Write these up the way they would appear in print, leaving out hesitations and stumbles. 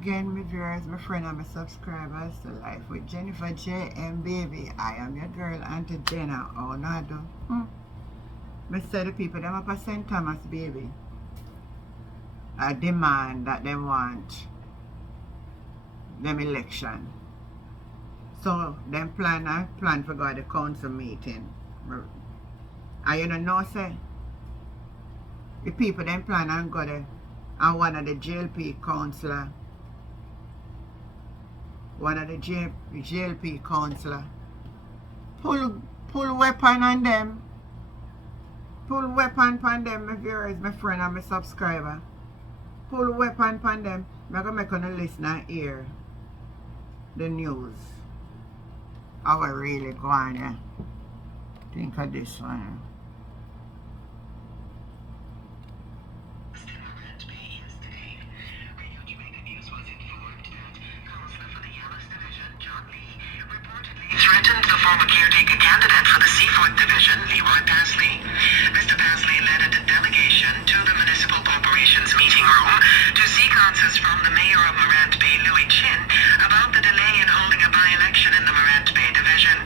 again, my viewers, my friend and my subscribers to Life with Jennifer J. M. Baby. I am your girl, Auntie Jenna. Oh, no, I do. I say the people, them up at St. Thomas, baby. I demand that they want them election. So, them plan for go to the council meeting. And you know, say, the people, them plan and go there. And one of the JLP councillor, pull weapon on them. Pull weapon on them, my viewers, my friend and my subscriber. Pull weapon on them. I'm going to make a listen and hear the news. How I really go on here. Think of this one. Threatened the former caretaker candidate for the Seaford Division, Leroy Pasley. Mr. Pasley led a delegation to the Municipal Corporation's meeting room to seek answers from the mayor of Morant Bay, Louis Chin, about the delay in holding a by-election in the Morant Bay Division.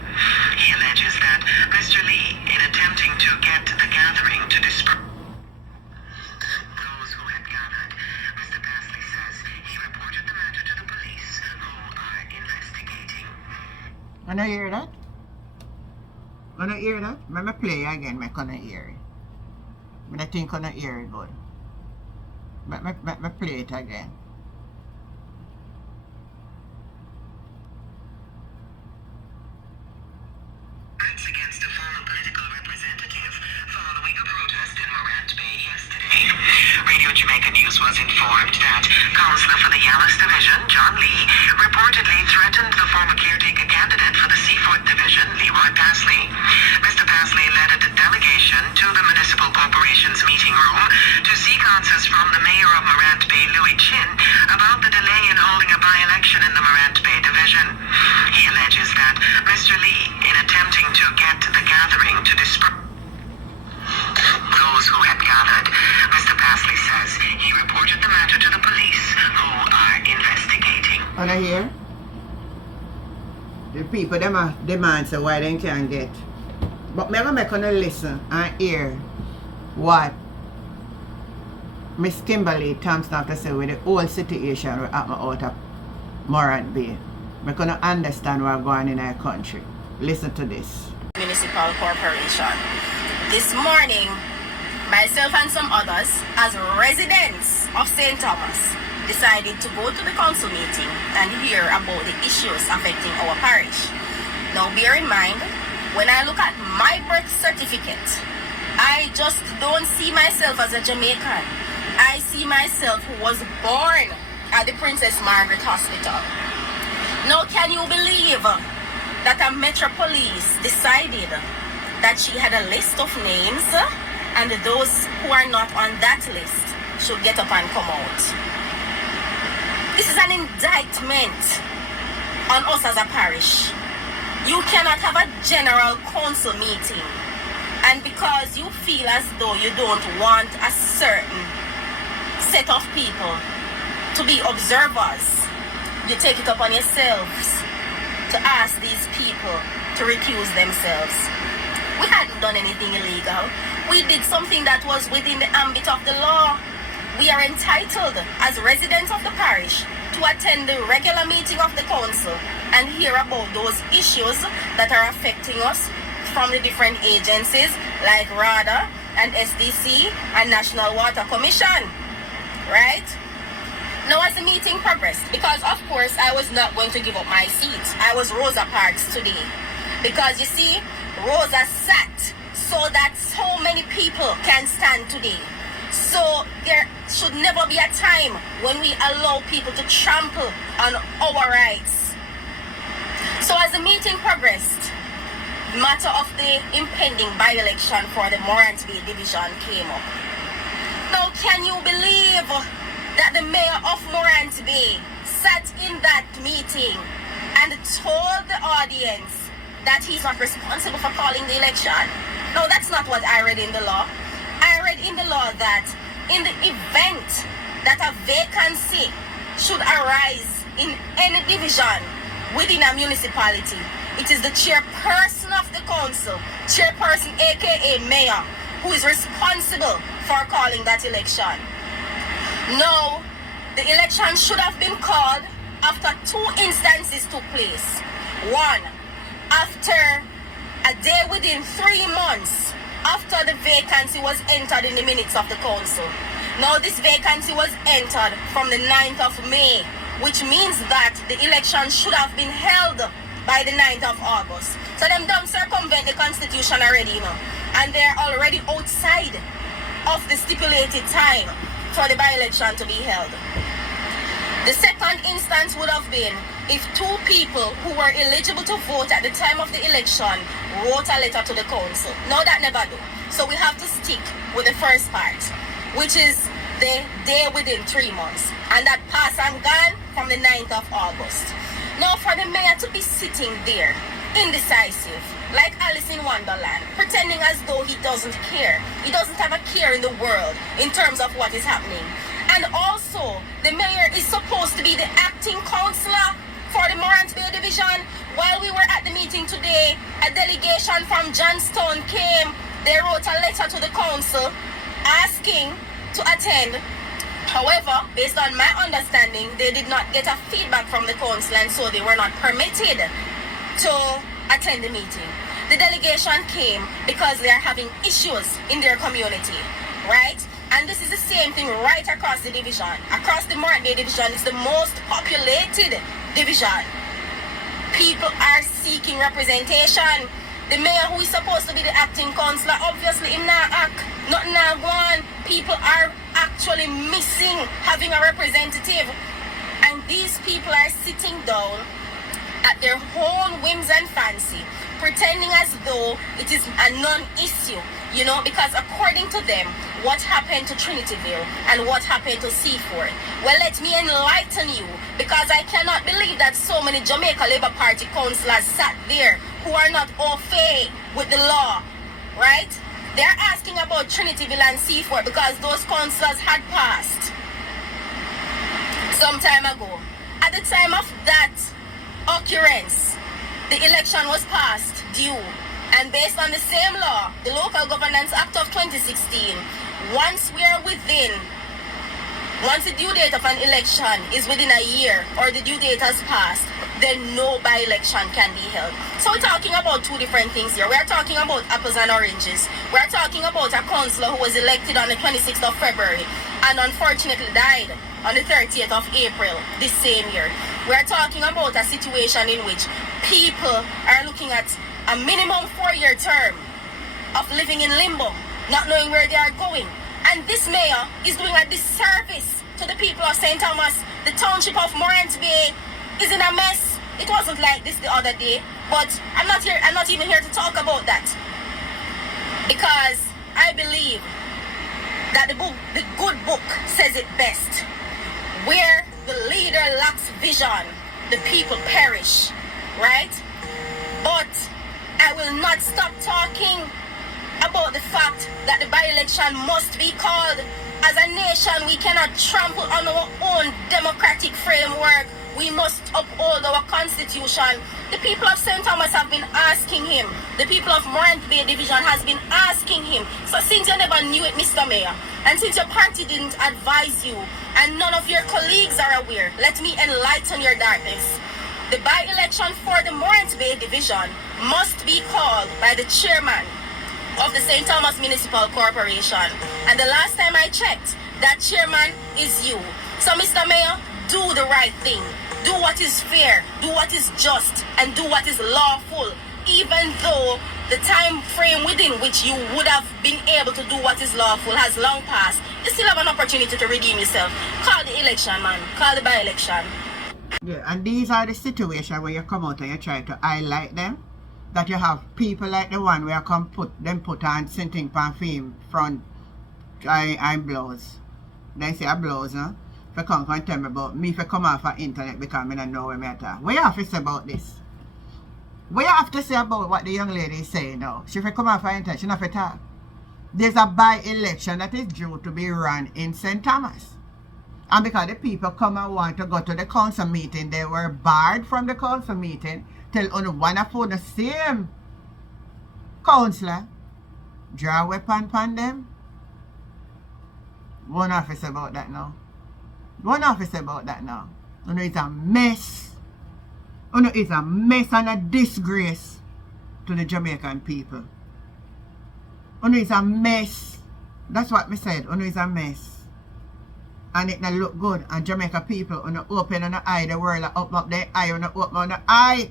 He alleges that Mr. Lee, in attempting to get the gathering to disperse those who had gathered, Mr. Pasley says he reported the matter to the police, who are investigating. Wanna hear that? Wanna hear that? Let me play again, I can't hear it. I think I can't hear it good. Let me play it again. Acts against a former political representative following a protest in Morant Bay yesterday. Radio Jamaica News was informed that Councillor for the Yalis Division, John Lee, reportedly threatened the former caretaker candidate for the Seaford Division, Leroy Pasley. Mr. Pasley led a delegation to the Municipal Corporation's meeting room to seek answers from the mayor of Morant Bay, Louis Chin, about the delay in holding a by-election in the Morant Bay Division. He alleges that Mr. Lee, in attempting to get the gathering to disperse those who had gathered, Mr. Pasley says he reported the matter to the police, who are investigating. Wanna hear? The people, them are demand so why they can't get. But I'm going to listen and hear what Miss Kimberly Thompson have to say with the whole situation that happened out of Morant Bay. I'm going to understand what's going on in our country. Listen to this. Municipal Corporation. This morning, myself and some others, as residents of St. Thomas, decided to go to the council meeting and hear about the issues affecting our parish. Now bear in mind, when I look at my birth certificate, I just don't see myself as a Jamaican. I see myself who was born at the Princess Margaret Hospital. Now can you believe that a Metro Police decided that she had a list of names and those who are not on that list should get up and come out? This is an indictment on us as a parish. You cannot have a general council meeting, and because you feel as though you don't want a certain set of people to be observers, you take it upon yourselves to ask these people to recuse themselves. We hadn't done anything illegal. We did something that was within the ambit of the law. We are entitled as residents of the parish to attend the regular meeting of the council and hear about those issues that are affecting us from the different agencies like RADA and SDC and National Water Commission, right? Now as the meeting progressed, because of course I was not going to give up my seat. I was Rosa Parks today. Because you see, Rosa sat so that so many people can stand today. So there should never be a time when we allow people to trample on our rights. So as the meeting progressed, the matter of the impending by-election for the Morant Bay Division came up. Now can you believe that the mayor of Morant Bay sat in that meeting and told the audience that he's not responsible for calling the election? No, that's not what I read in the law. I read in the law that in the event that a vacancy should arise in any division within a municipality, it is the chairperson of the council, chairperson aka mayor, who is responsible for calling that election. Now, the election should have been called after 2 instances took place. One, after a day within 3 months after the vacancy was entered in the minutes of the council. Now, this vacancy was entered from the 9th of May, which means that the election should have been held by the 9th of August. So them don't circumvent the constitution already, you know, and they're already outside of the stipulated time for the by-election to be held. The second instance would have been if 2 people who were eligible to vote at the time of the election wrote a letter to the council. No, that never do. So we have to stick with the first part, which is the day within 3 months. And that pass and gone from the 9th of August. Now, for the mayor to be sitting there, indecisive, like Alice in Wonderland, pretending as though he doesn't care. He doesn't have a care in the world in terms of what is happening. And also, the mayor is supposed to be the acting councillor for the Morant Bay division. While we were at the meeting today, a delegation from Johnstown came. They wrote a letter to the council asking to attend. However, based on my understanding, they did not get a feedback from the council, and so they were not permitted to attend the meeting. The delegation came because they are having issues in their community, right? And this is the same thing right across the division. Across the Morant Bay division, it's the most populated division. People are seeking representation. The mayor, who is supposed to be the acting councillor, obviously him not act, nothing not one. People are actually missing having a representative. And these people are sitting down at their own whims and fancy, pretending as though it is a non-issue, you know, because according to them, what happened to Trinityville and what happened to Seaford? Well, let me enlighten you, because I cannot believe that so many Jamaica Labour Party councillors sat there who are not au fait with the law, right? They're asking about Trinityville and Seaford because those councillors had passed some time ago. At the time of that occurrence, the election was passed due, and based on the same law, the Local Governance Act of 2016, once the due date of an election is within a year or the due date has passed, then no by-election can be held. So we're talking about 2 different things here. We're talking about apples and oranges. We're talking about a councillor who was elected on the 26th of February and unfortunately died on the 30th of April this same year. We're talking about a situation in which people are looking at a minimum 4-year term of living in limbo, not knowing where they are going. And this mayor is doing a disservice to the people of St. Thomas. The township of Morant Bay is in a mess. It wasn't like this the other day, but I'm not even here to talk about that, because I believe that the good book says it best. Where the leader lacks vision, the people perish, right? But I will not stop talking about the fact that the by-election must be called. As a nation, we cannot trample on our own democratic framework. We must uphold our constitution. The people of St. Thomas have been asking him. The people of Morant Bay Division has been asking him. So since you never knew it, Mr. Mayor, and since your party didn't advise you, and none of your colleagues are aware, let me enlighten your darkness. The by-election for the Morant Bay Division must be called by the chairman of the St. Thomas Municipal Corporation. And the last time I checked, that chairman is you. So, Mr. Mayor, do the right thing. Do what is fair, do what is just, and do what is lawful. Even though the time frame within which you would have been able to do what is lawful has long passed, you still have an opportunity to redeem yourself. Call the election, man. Call the by-election. Yeah, and these are the situations where you come out and you try to highlight them. That you have people like the one where I come put on something on film front I'm blows. Then say I blows, no? If you come and tell me about me, if you come off the internet because I don't know where I talk. What you have to say about this? What you have to say about what the young lady is saying now? She if you come off the internet, she not have to talk. There's a by-election that is due to be run in St. Thomas. And because the people come and want to go to the council meeting, they were barred from the council meeting till only one of the same councillor draw a weapon upon them. One officer about that now. One officer about that now. You know, it's a mess. You know, it's a mess and a disgrace to the Jamaican people. You know, it's a mess. That's what me said. You know, it's a mess. And it not look good. And Jamaica people, you know, open on the eye, the world open up their eye, you know, open on the eye.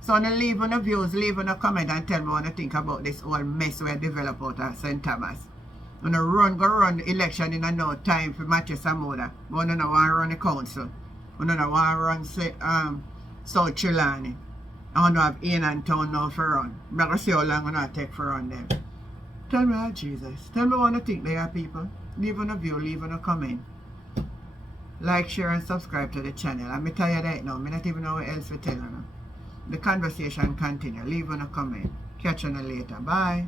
So you know, leave on the views, leave on the comment and tell me what you think about this whole mess we develop out of St. Thomas. You know, go run the election in no time for matches and mother. But you don't want to run the council. You don't want to run South Trelawney. I don't have in and town now for run. I'm going to see how long I take for run them. Tell me, oh Jesus. Tell me what you think they are, people. Leave on a view, leave on a comment. Like, share, and subscribe to the channel. I'm tired right now. I don't even know what else to tell you. The conversation continue. Leave on a comment. Catch you later. Bye.